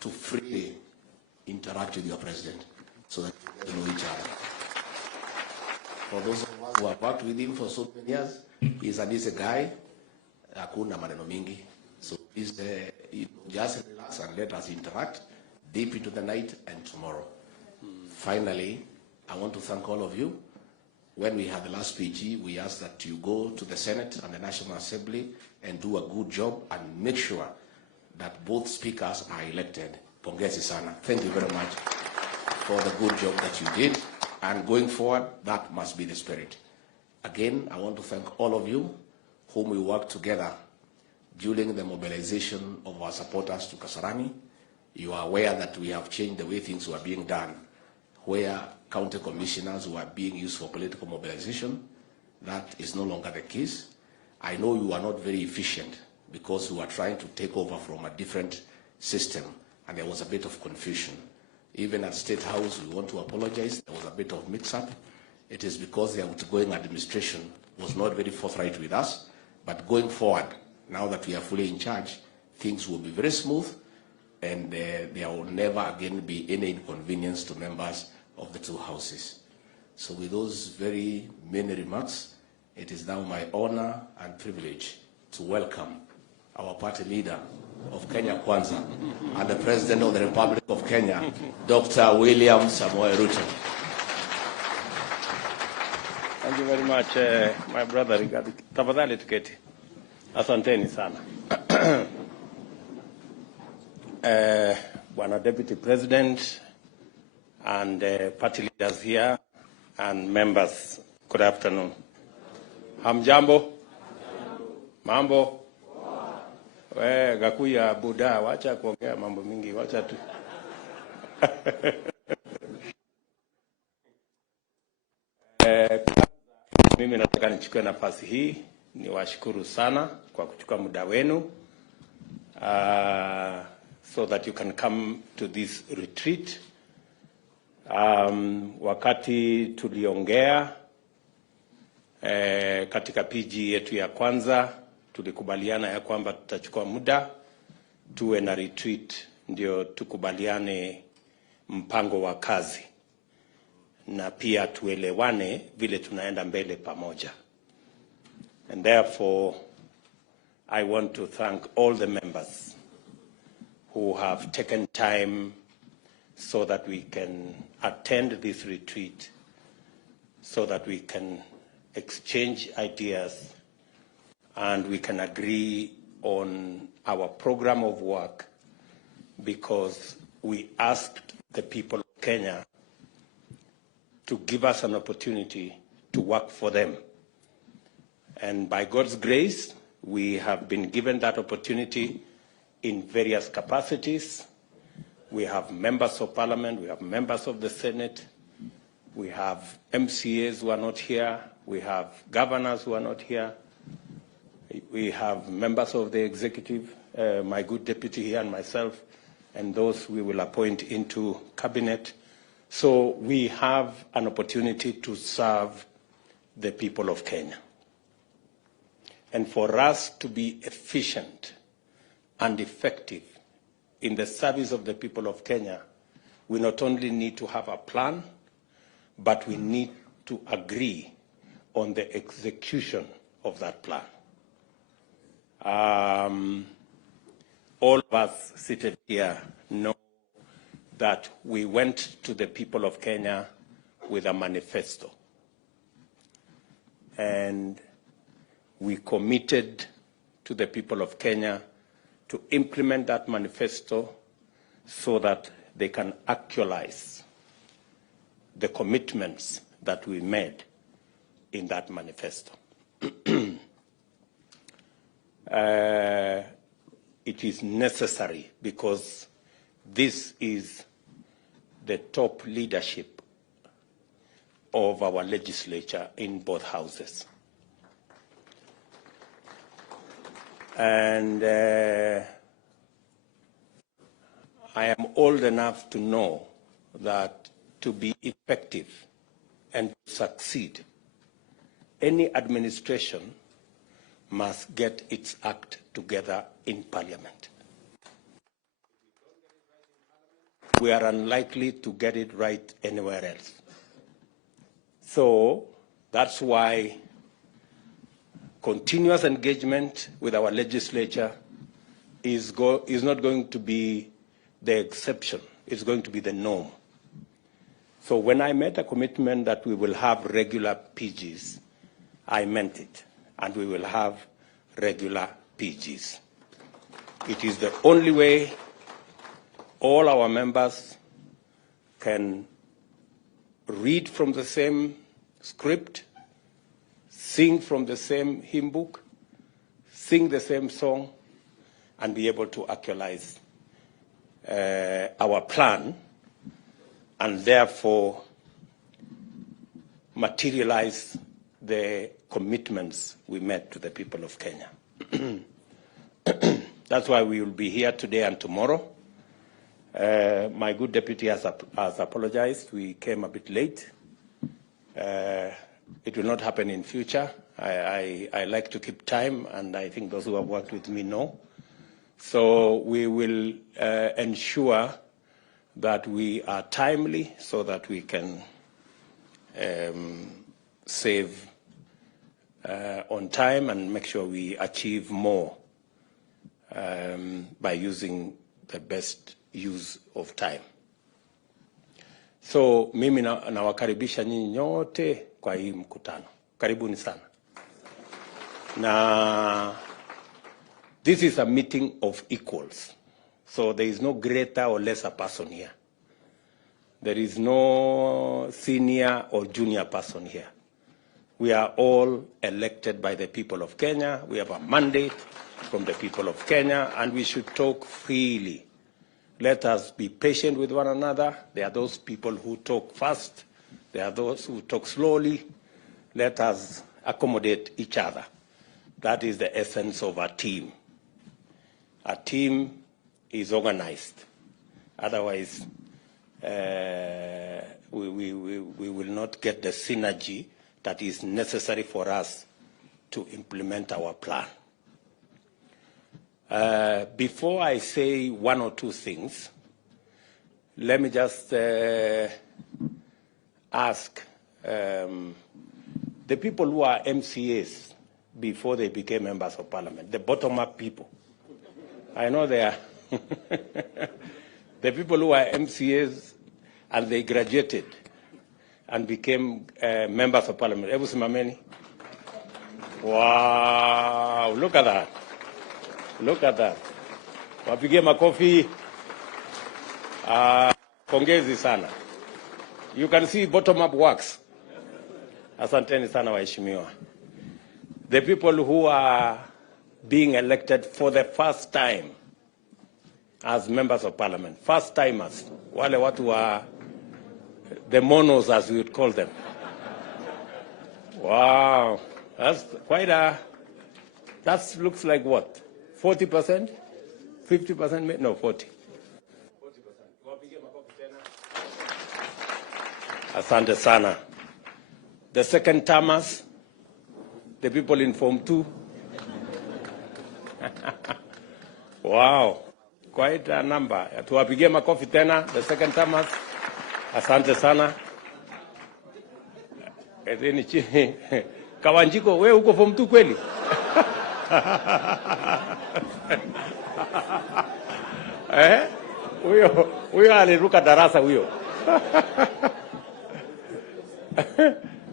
to freely interact with your president so that you know each other. For those of us who have worked with him for so many years, he's a decent guy. Hakuna maneno mingi. So please just relax and let us interact deep into the night and tomorrow. Finally, I want to thank all of you. When we had the last PG, we asked that you go to the Senate and the National Assembly and do a good job and make sure that both speakers are elected. Pongezi sana. Thank you very much for the good job that you did. And going forward, that must be the spirit. Again, I want to thank all of you whom we worked together during the mobilization of our supporters to Kasarani. You are aware that we have changed the way things were being done, where county commissioners were being used for political mobilization. That is no longer the case. I know you are not very efficient because you are trying to take over from a different system, and there was a bit of confusion. Even at State House, we want to apologize. There was a bit of mix-up. It is because the outgoing administration was not very forthright with us. But going forward, now that we are fully in charge, things will be very smooth, and there will never again be any inconvenience to members of the two houses. So with those very many remarks, it is now my honor and privilege to welcome our party leader of Kenya Kwanza and the President of the Republic of Kenya, Dr. William Samoei Ruto. Thank you very much, my brother Rigathi. Tafadhali tuketi. Asanteni sana. Bwana Deputy President and party leaders here and members, good afternoon. Hamjambo? Mambo? Gakuya Buddha, wacha kuongea mambo mingi, wacha tu. Mimi nataka nichukue nafasi hii niwashukuru sana kwa kuchukua muda wenu so that you can come to this retreat. Wakati tuliongea katika PG yetu ya kwanza, tulikubaliana ya kwamba tutachukua muda tuwe na retreat ndio tukubaliane mpango wa kazi na pia tuelewane vile tunaenda mbele pamoja. And therefore, I want to thank all the members who have taken time so that we can attend this retreat, so that we can exchange ideas and we can agree on our program of work, because we asked the people of Kenya to give us an opportunity to work for them. And by God's grace, we have been given that opportunity in various capacities. We have members of parliament, we have members of the Senate, we have MCAs who are not here, we have governors who are not here, we have members of the executive, my good deputy here and myself, and those we will appoint into cabinet. So we have an opportunity to serve the people of Kenya. And for us to be efficient and effective in the service of the people of Kenya, we not only need to have a plan, but we need to agree on the execution of that plan. All of us seated here know that we went to the people of Kenya with a manifesto. And we committed to the people of Kenya to implement that manifesto so that they can actualize the commitments that we made in that manifesto. It is necessary because this is the top leadership of our legislature in both houses. And I am old enough to know that to be effective and succeed, any administration must get its act together in Parliament. we are unlikely to get it right anywhere else. So that's why continuous engagement with our legislature is not going to be the exception. It's going to be the norm. So when I made a commitment that we will have regular PGs, I meant it, and we will have regular PGs. It is the only way all our members can read from the same script, sing from the same hymn book, sing the same song, and be able to actualize our plan, and therefore materialize the commitments we made to the people of Kenya. That's why we will be here today and tomorrow. My good deputy has apologized. We came a bit late. It will not happen in future. I like to keep time, and I think those who have worked with me know. So we will ensure that we are timely so that we can save on time and make sure we achieve more by using the best use of time. So mimi nawakaribisha nyinyi nyote kwa hii mkutano. Karibuni sana. Na this is a meeting of equals. So there is no greater or lesser person here. There is no senior or junior person here. We are all elected by the people of Kenya. We have a mandate from the people of Kenya, and we should talk freely. Let us be patient with one another. There are those people who talk fast. There are those who talk slowly. Let us accommodate each other. That is the essence of a team. A team is organized. Otherwise, we will not get the synergy that is necessary for us to implement our plan. Before I say one or two things, let me just ask the people who are MCAs before they became members of parliament, the bottom-up people. I know they are. The people who are MCAs and they graduated and became members of parliament. Ebu simameni. Wow, look at that. Look at that. Wapigie makofi. Pongezi sana. You can see bottom-up works. Asanteni sana waheshimiwa. The people who are being elected for the first time as members of parliament, first timers, wale watu wa the monos as we would call them. Wow, that's quite a, that looks like what? 40%? 50%? No, 40. 40%. Asante sana. The second termers, the people in Form 2. Wow, quite a number. Tuwapigie makofi tena, the second termers. Asante sana. Edeni chini. Kawanjiko, wewe uko Form 2 kweli? Huyo aliruka darasa huyo.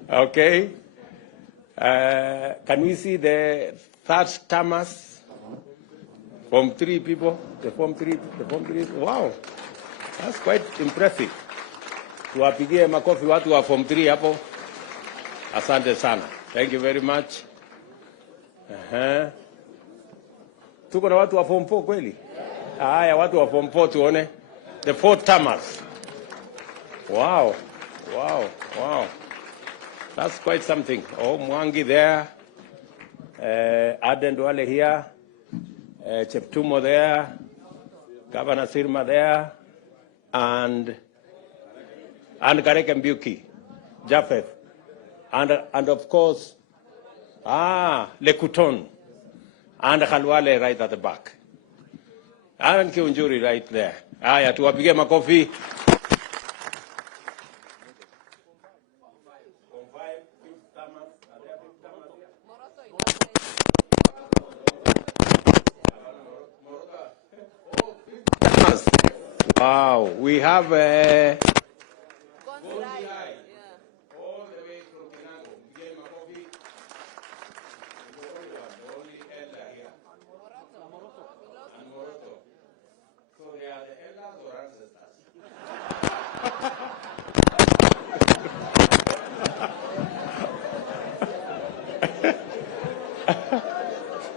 Okay. Can we see the third termers? Form 3 people, the Form 3. Wow, that's quite impressive. Tuwapigie makofi watu wa Form 3 hapo. Asante sana. Thank you very much. Tuko na watu wa Form 4 kweli? Haya, watu wa Form 4 tuone. The fourth termers. Wow. That's quite something. Oh, Mwangi there. Aden Duale here. Cheptumo there. Governor Sirma there. And Karek Mbuki. Japheth. And of course, Lekuton. And Khalwale right at the back. Aaron Kiunjuri right there. Haya, tuwapige makofi. Wow, we have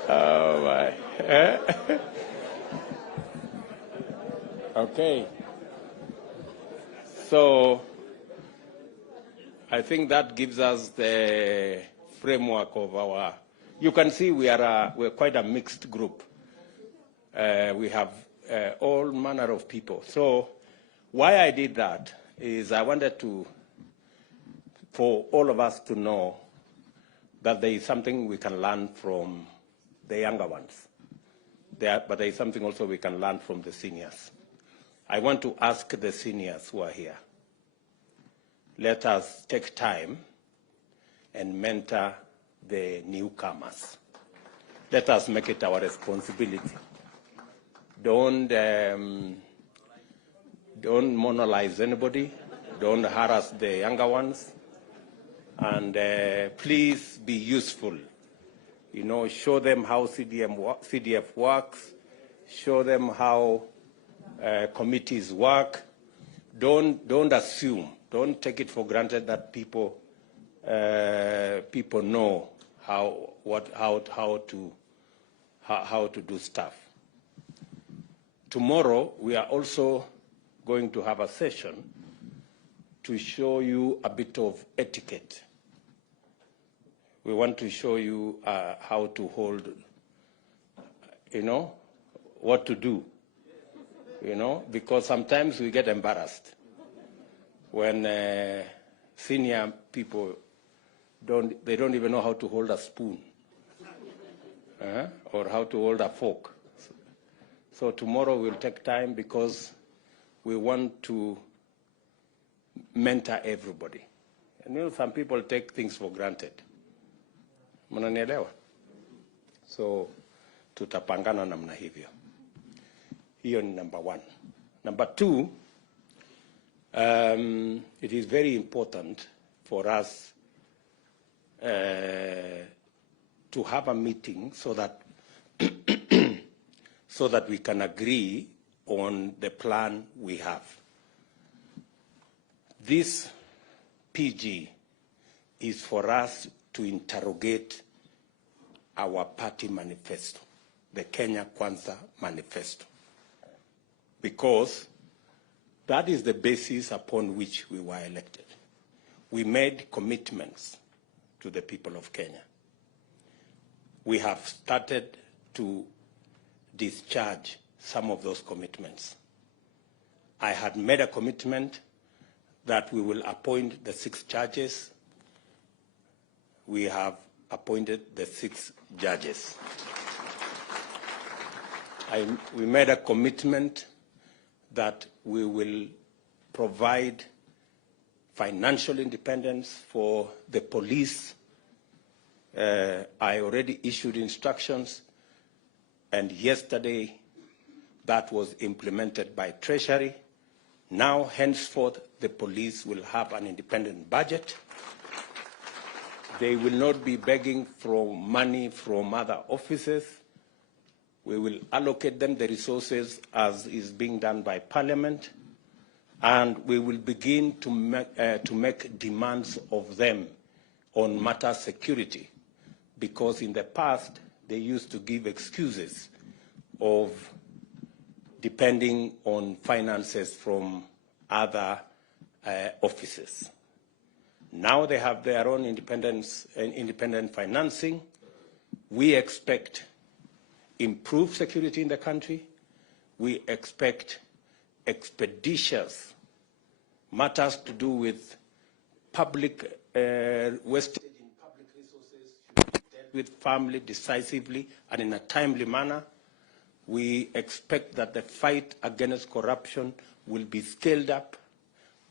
oh my. Okay. So I think that gives us the framework of our. You can see we're quite a mixed group. We have all manner of people. So why I did that is I wanted for all of us to know that there is something we can learn from the younger ones. But there is something also we can learn from the seniors. I want to ask the seniors who are here, let us take time and mentor the newcomers. Let us make it our responsibility. Don't monolize anybody. Don't harass the younger ones. And please be useful. You know, show them how CDF works. Show them how committees work. Don't assume. Don't take it for granted that people know how to do stuff. Tomorrow we are also going to have a session to show you a bit of etiquette. We want to show you how to hold, what to do, because sometimes we get embarrassed when senior people don't even know how to hold a spoon or how to hold a fork. So tomorrow we'll take time because we want to mentor everybody. And some people take things for granted. Mnanielewa? So tutapangana namna hivyo. Hiyo ni number one. Number two, it is very important for us to have a meeting so that so that we can agree on the plan we have. This PG is for us to interrogate our party manifesto, the Kenya Kwanza manifesto, because that is the basis upon which we were elected. We made commitments to the people of Kenya. We have started to discharge some of those commitments. I had made a commitment that we will appoint the 6 judges. We have appointed the 6 judges. We made a commitment that we will provide financial independence for the police. I already issued instructions, and yesterday that was implemented by Treasury. Now, henceforth, the police will have an independent budget. They will not be begging for money from other offices. We will allocate them the resources as is being done by Parliament, and we will begin to make demands of them on matter security, because in the past they used to give excuses of depending on finances from other offices. Now they have their own independence and independent financing. We expect improved security in the country. We expect expeditious matters to do with public wastage in public resources should be dealt with firmly, decisively, and in a timely manner. We expect that the fight against corruption will be scaled up.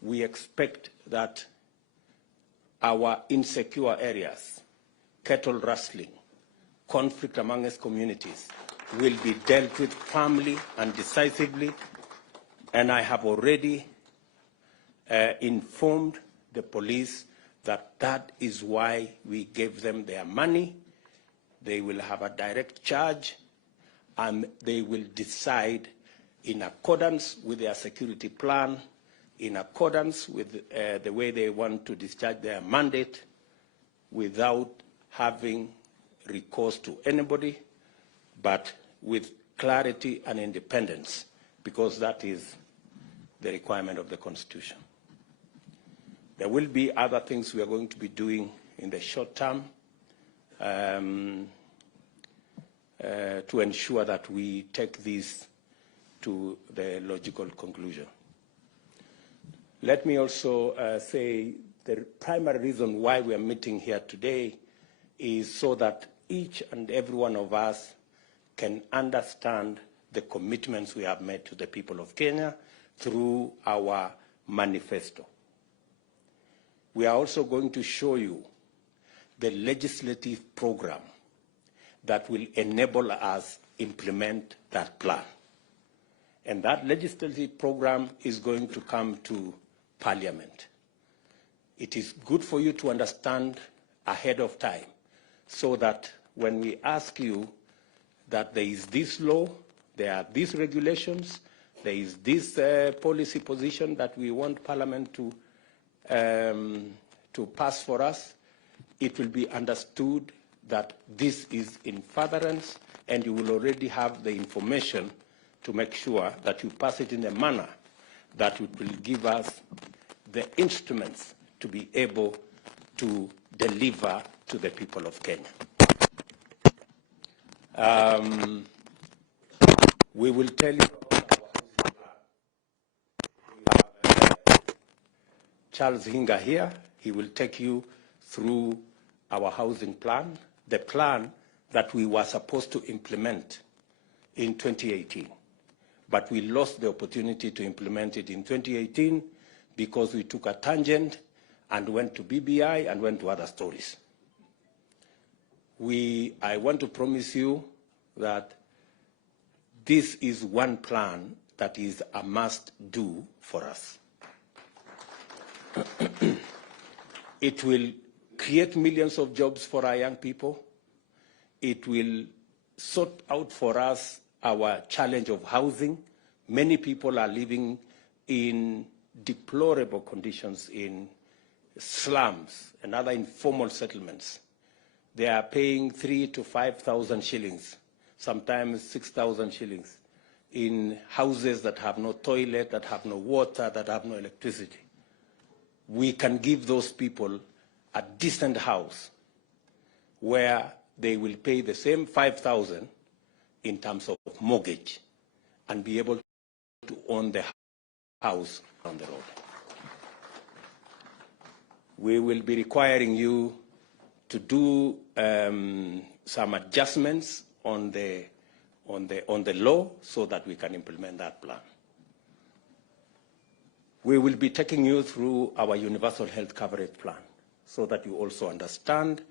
We expect that our insecure areas, cattle rustling, conflict amongst communities, will be dealt with firmly and decisively. And I have already informed the police that that is why we gave them their money. They will have a direct charge, and they will decide in accordance with their security plan, in accordance with the way they want to discharge their mandate, without having recourse to anybody, but with clarity and independence, because that is the requirement of the Constitution. There will be other things we are going to be doing in the short term to ensure that we take this to the logical conclusion. Let me also say the primary reason why we are meeting here today is so that each and every one of us can understand the commitments we have made to the people of Kenya through our manifesto. We are also going to show you the legislative program that will enable us implement that plan. And that legislative program is going to come to Parliament. It is good for you to understand ahead of time, so that when we ask you that there is this law, there are these regulations, there is this policy position that we want Parliament to pass for us, it will be understood that this is in furtherance, and you will already have the information to make sure that you pass it in a manner that it will give us the instruments to be able to deliver to the people of Kenya. We will tell you about our housing plan. We have Charles Hinga here. He will take you through our housing plan, the plan that we were supposed to implement in 2018. But we lost the opportunity to implement it in 2018 because we took a tangent and went to BBI and went to other stories. I want to promise you that this is one plan that is a must-do for us. It will create millions of jobs for our young people. It will sort out for us our challenge of housing. Many people are living in deplorable conditions in slums and other informal settlements. They are paying 3,000 to 5,000 shillings, sometimes 6,000 shillings, in houses that have no toilet, that have no water, that have no electricity. We can give those people a decent house where they will pay the same 5,000 in terms of mortgage and be able to own the house on the road. We will be requiring you to do some adjustments on the law so that we can implement that plan. We will be taking you through our universal health coverage plan so that you also understand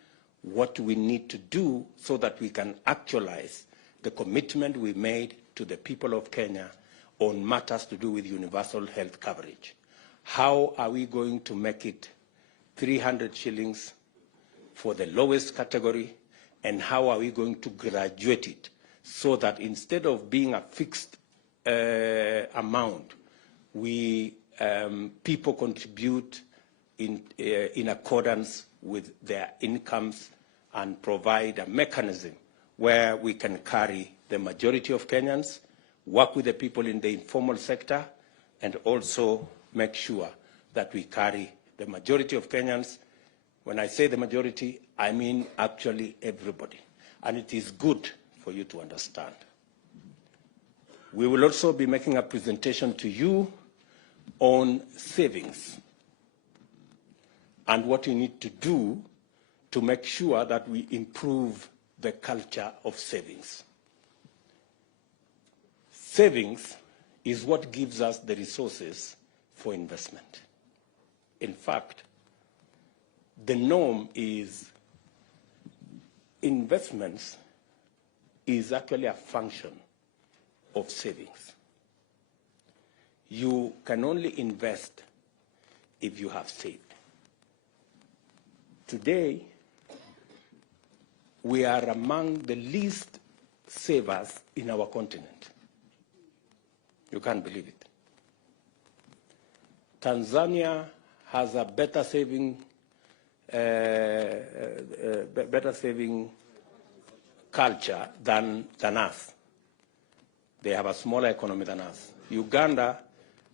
what we need to do so that we can actualize the commitment we made to the people of Kenya on matters to do with universal health coverage. How are we going to make it 300 shillings for the lowest category, and how are we going to graduate it so that instead of being a fixed amount, people contribute in accordance with their incomes and provide a mechanism where we can carry the majority of Kenyans, work with the people in the informal sector, and also make sure that we carry the majority of Kenyans. When I say the majority, I mean actually everybody. And it is good for you to understand. We will also be making a presentation to you on savings and what we need to do to make sure that we improve the culture of savings. savings is what gives us the resources for investment. In fact, the norm is investments is actually a function of savings. You can only invest if you have saved. Today, we are among the least savers in our continent. You can't believe it. Tanzania has a better saving culture than us. They have a smaller economy than us. Uganda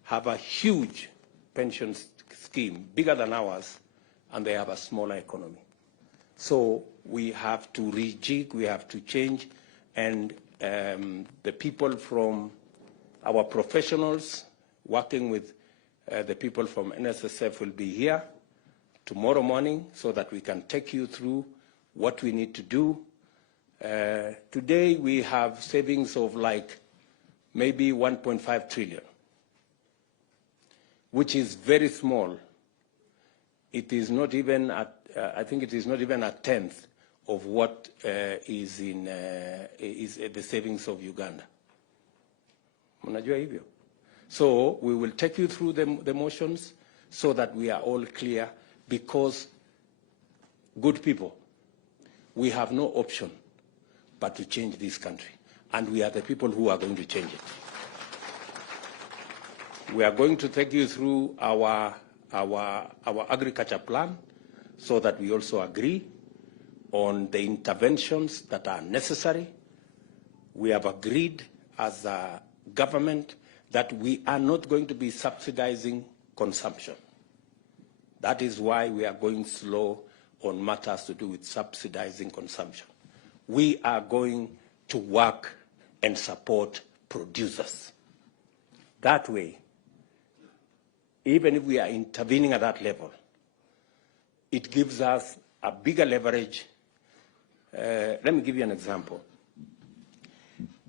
have a huge pension scheme, bigger than ours, and they have a smaller economy. So we have to rejig, we have to change, and the people from our professionals working with the people from NSSF will be here tomorrow morning so that we can take you through what we need to do. Today we have savings of like maybe 1.5 trillion, which is very small. It is not even I think it is not even a tenth of what is the savings of Uganda. Mnajua hivyo? So we will take you through the motions so that we are all clear, because good people, we have no option but to change this country. And we are the people who are going to change it. We are going to take you through our agriculture plan so that we also agree on the interventions that are necessary. We have agreed as a government that we are not going to be subsidizing consumption. That is why we are going slow on matters to do with subsidizing consumption. We are going to work and support producers. That way, even if we are intervening at that level, it gives us a bigger leverage. Let me give you an example.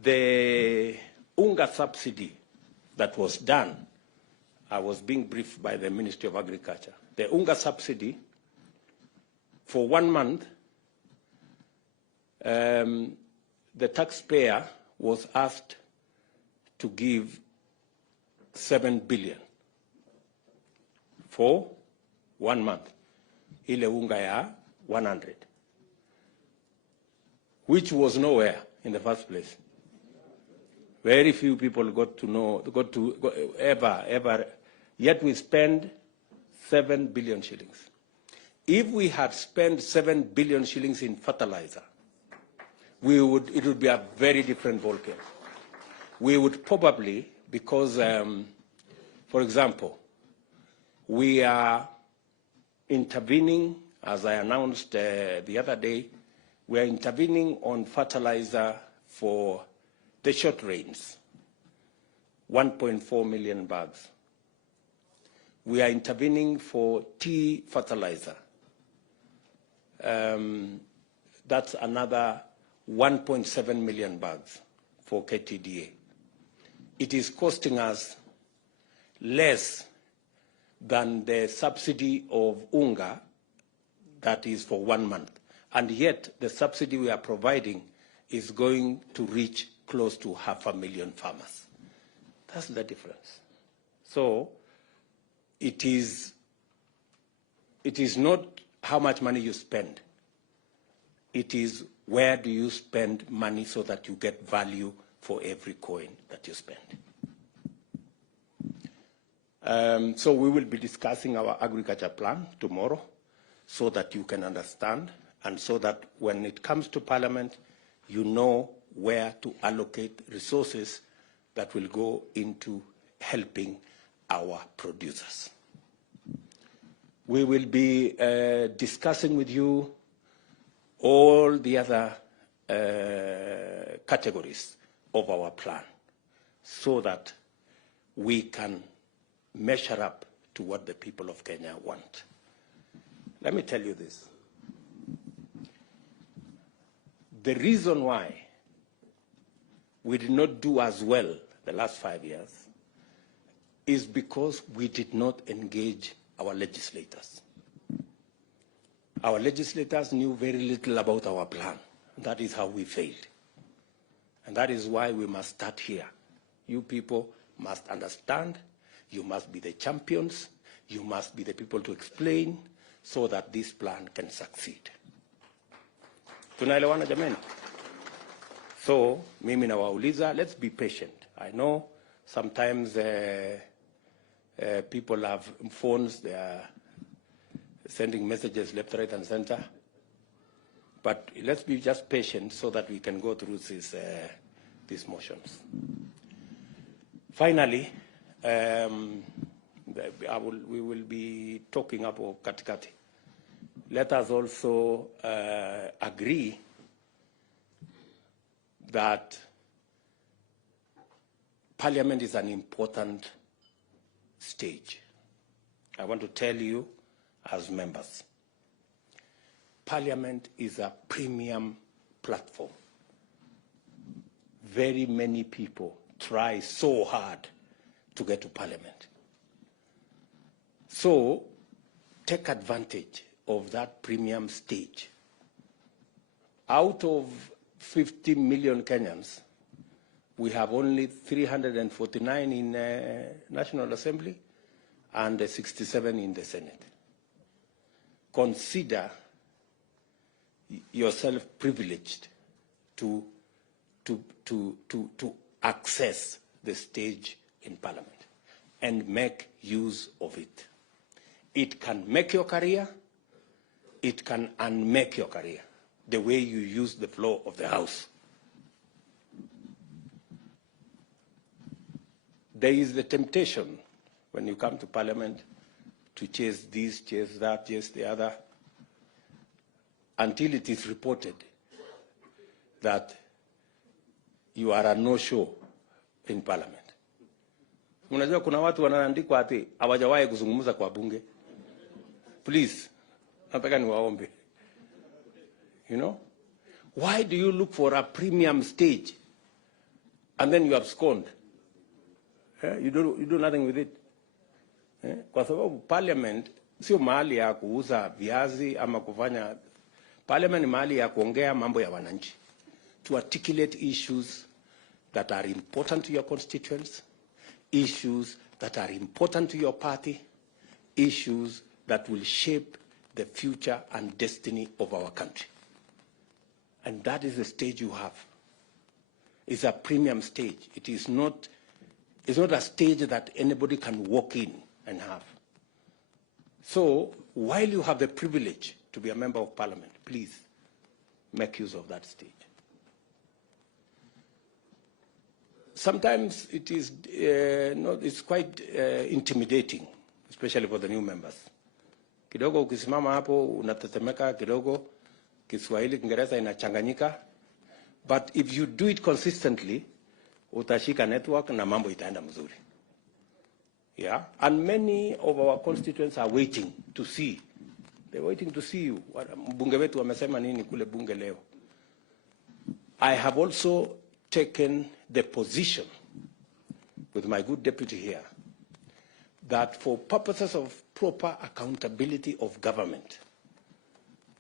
The UNGA subsidy that was done, I was being briefed by the Ministry of Agriculture. The UNGA subsidy, for 1 month, the taxpayer was asked to give 7 billion for 1 month. Ile unga ya 100, which was nowhere in the first place. Very few people got to ever, yet we spend 7 billion shillings. If we had spent 7 billion shillings in fertilizer, it would be a very different ballgame. We would probably, because, for example, we are intervening, as I announced the other day, we are intervening on fertilizer for the short rains, 1.4 million bags. We are intervening for tea fertilizer. That's another 1.7 million bags for KTDA. It is costing us less than the subsidy of UNGA that is for 1 month. And yet the subsidy we are providing is going to reach close to 500,000 farmers. That's the difference. So it is not how much money you spend. It is where do you spend money so that you get value for every coin that you spend. So we will be discussing our agriculture plan tomorrow so that you can understand, and so that when it comes to Parliament, you know where to allocate resources that will go into helping our producers. We will be discussing with you all the other categories of our plan so that we can measure up to what the people of Kenya want. Let me tell you this. The reason why we did not do as well the last 5 years, is because we did not engage our legislators. Our legislators knew very little about our plan. That is how we failed. And that is why we must start here. You people must understand. You must be the champions. You must be the people to explain so that this plan can succeed. Tunaelewana jameni? So, mimi nawauliza, let's be patient. I know sometimes people have phones, they are sending messages left, right, and center. But let's be just patient so that we can go through these motions. Finally, we will be talking about katikati. Let us also agree that Parliament is an important stage. I want to tell you as members, Parliament is a premium platform. Very many people try so hard to get to Parliament. So take advantage of that premium stage. Out of 50 million Kenyans, we have only 349 in National Assembly and 67 in the Senate. Consider yourself privileged to access the stage in Parliament and make use of it. It can make your career, it can unmake your career, the way you use the floor of the House. There is the temptation when you come to Parliament to chase this, chase that, chase the other, until it is reported that you are a no-show in Parliament. Unajua kuna watu wanaandikwa ati hawajawahi kuzungumza kwa bunge. Please, nataka niwaombe. You know? Why do you look for a premium stage and then you abscond? You do nothing with it. Kwa sababu Parliament sio mahali ya kuuza viazi ama kufanya. Parliament ni mahali ya kuongea mambo ya wananchi. To articulate issues that are important to your constituents, issues that are important to your party, issues that will shape the future and destiny of our country. And that is the stage you have. It's a premium stage. It's not a stage that anybody can walk in and have. So while you have the privilege to be a member of Parliament, please make use of that stage. Sometimes it is it's quite intimidating, especially for the new members. Kidogo ukisimama hapo unatetemeka, kidogo Kiswahili Kiingereza inachanganyika, but if you do it consistently, utashika network na mambo itaenda mzuri. Yeah, and many of our constituents are waiting to see. They're waiting to see you. Mbunge wetu wamesema nini kule bunge leo. I have also taken the position with my good deputy here that for purposes of proper accountability of government,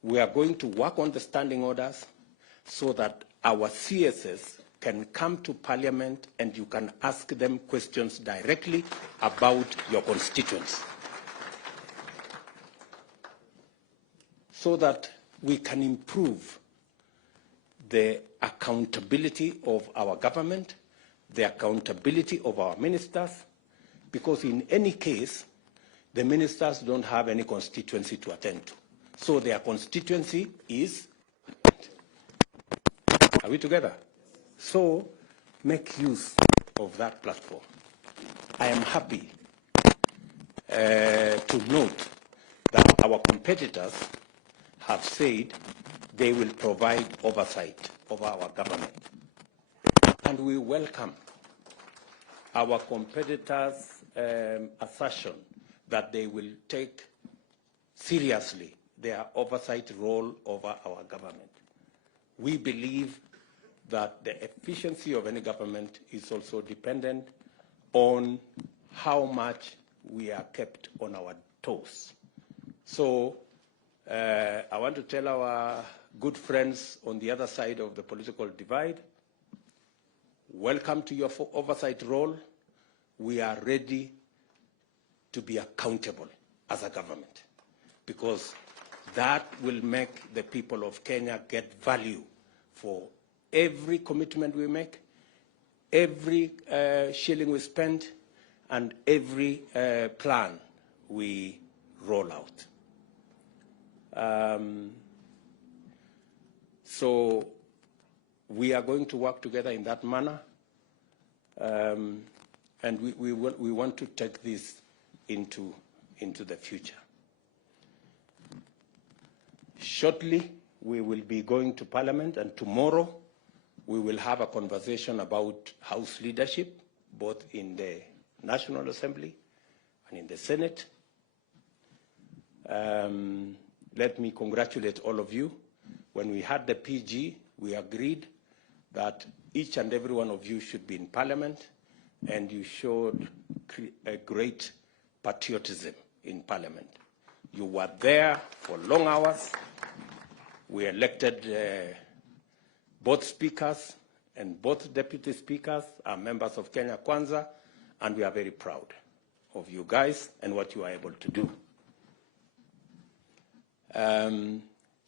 we are going to work on the standing orders so that our CSS can come to Parliament and you can ask them questions directly about your constituents, so that we can improve the accountability of our government, the accountability of our ministers, because in any case, the ministers don't have any constituency to attend to. So their constituency is, are we together? So make use of that platform. I am happy to note that our competitors have said they will provide oversight of our government. And we welcome our competitors' assertion that they will take seriously their oversight role over our government. We believe that the efficiency of any government is also dependent on how much we are kept on our toes. So I want to tell our good friends on the other side of the political divide, welcome to your oversight role. We are ready to be accountable as a government, because that will make the people of Kenya get value for every commitment we make, every shilling we spend, and every plan we roll out. So we are going to work together in that manner, and we want to take this into the future. Shortly, we will be going to Parliament, and tomorrow we will have a conversation about House leadership, both in the National Assembly and in the Senate. Let me congratulate all of you. When we had the PG, we agreed that each and every one of you should be in Parliament, and you showed a great patriotism in Parliament. You were there for long hours. We elected both speakers, and both deputy speakers are members of Kenya Kwanza, and we are very proud of you guys and what you are able to do.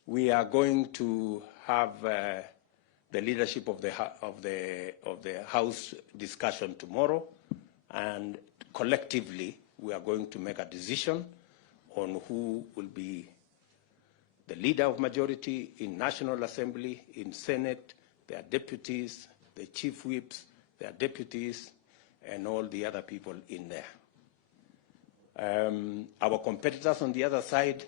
We are going to have the leadership of the House discussion tomorrow, and collectively we are going to make a decision on who will be the leader of majority in National Assembly, in Senate, their deputies, the chief whips, their deputies, and all the other people in there. Our competitors on the other side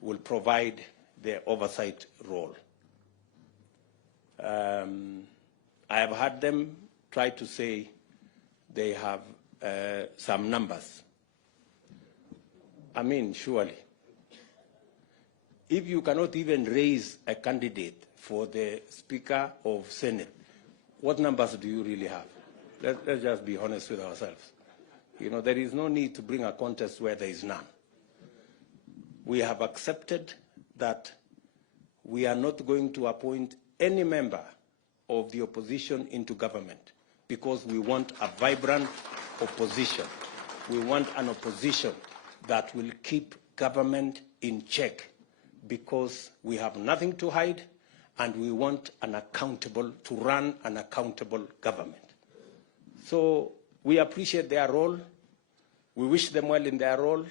will provide their oversight role. I have heard them try to say they have some numbers. I mean, surely, if you cannot even raise a candidate for the Speaker of Senate, what numbers do you really have? Let's just be honest with ourselves. You know, there is no need to bring a contest where there is none. We have accepted that we are not going to appoint any member of the opposition into government, because we want a vibrant opposition. We want an opposition that will keep government in check, because we have nothing to hide, and we want to run an accountable government. So we appreciate their role. We wish them well in their role,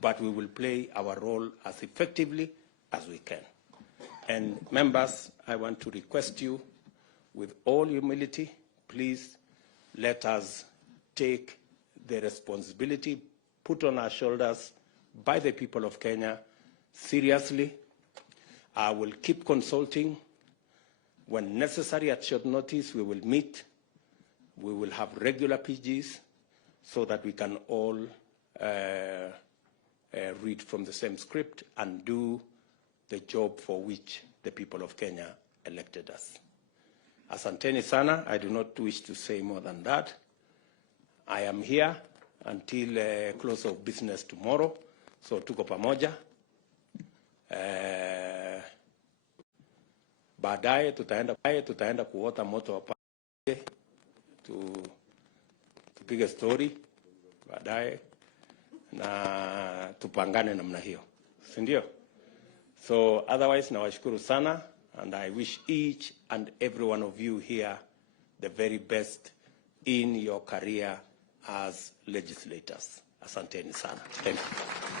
but we will play our role as effectively as we can. And members, I want to request you, with all humility, please let us take the responsibility put on our shoulders by the people of Kenya seriously. I will keep consulting. When necessary, at short notice, we will meet. We will have regular PGs so that we can all read from the same script and do the job for which the people of Kenya elected us. Asanteni sana. I do not wish to say more than that. I am here until close of business tomorrow, so tuko pamoja. Baadaye tutaenda kuota moto wa pale, tupige story baadaye na tupangane namna hiyo, si ndio? So otherwise nawashukuru sana, and I wish each and every one of you here the very best in your career as legislators. Asanteni sana. Thank you.